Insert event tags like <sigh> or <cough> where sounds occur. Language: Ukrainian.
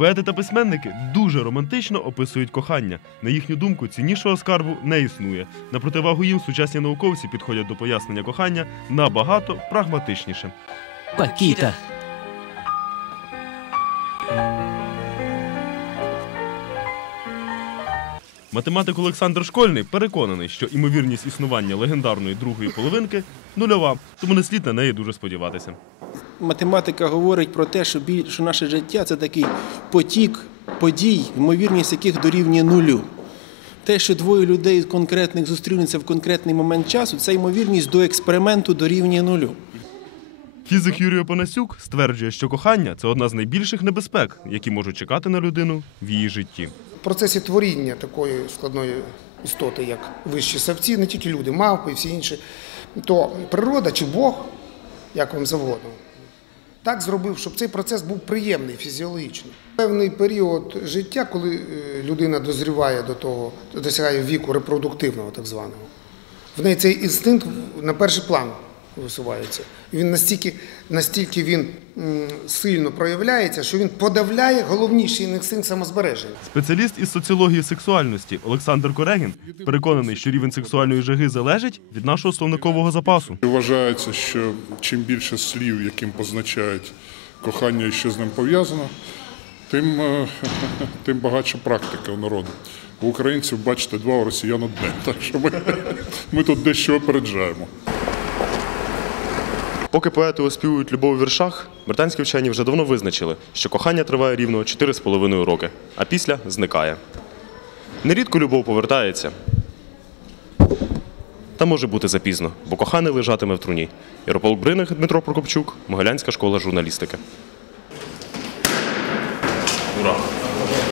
Поети та письменники дуже романтично описують кохання. На їхню думку, ціннішого скарбу не існує. На противагу їм сучасні науковці підходять до пояснення кохання набагато прагматичніше. Пакіта. Математик Олександр Школьний переконаний, що імовірність існування легендарної другої половинки нульова, тому не слід на неї дуже сподіватися. Математика говорить про те, що, біль- що наше життя це такий потік подій, ймовірність яких дорівнює нулю. Те, що двоє людей конкретних зустрінуться в конкретний момент часу, це ймовірність до експерименту дорівнює нулю. Фізик Юрій Опанасюк стверджує, що кохання це одна з найбільших небезпек, які можуть чекати на людину в її житті. В процесі творіння такої складної істоти, як вищі савці, не тільки люди, мавпи і всі інші, то природа чи Бог, як вам завгодно, так зробив, щоб цей процес був приємний, фізіологічно. Певний період життя, коли е, людина дозріває до того, досягає віку репродуктивного, так званого, в неї цей інстинкт на перший план висувається. І він настільки, настільки він сильно проявляється, що він подавляє головніший інстинкт самозбереження. Спеціаліст із соціології сексуальності Олександр Корегін переконаний, що рівень сексуальної жаги залежить від нашого словникового запасу. Вважається, що чим більше слів, яким позначають кохання і що з ним пов'язано, тим, е, <laughs> тим багатша практика у народу. У українців, бачите, два у росіян одне. Так що ми, <laughs> ми тут дещо опереджаємо. Поки поети оспівують любов у віршах, британські вчені вже давно визначили, що кохання триває рівно 4,5 роки, а після зникає. Нерідко любов повертається. Та може бути запізно, бо коханий лежатиме в труні. Ярополк Бриних, Дмитро Прокопчук, Могилянська школа журналістики. Ура!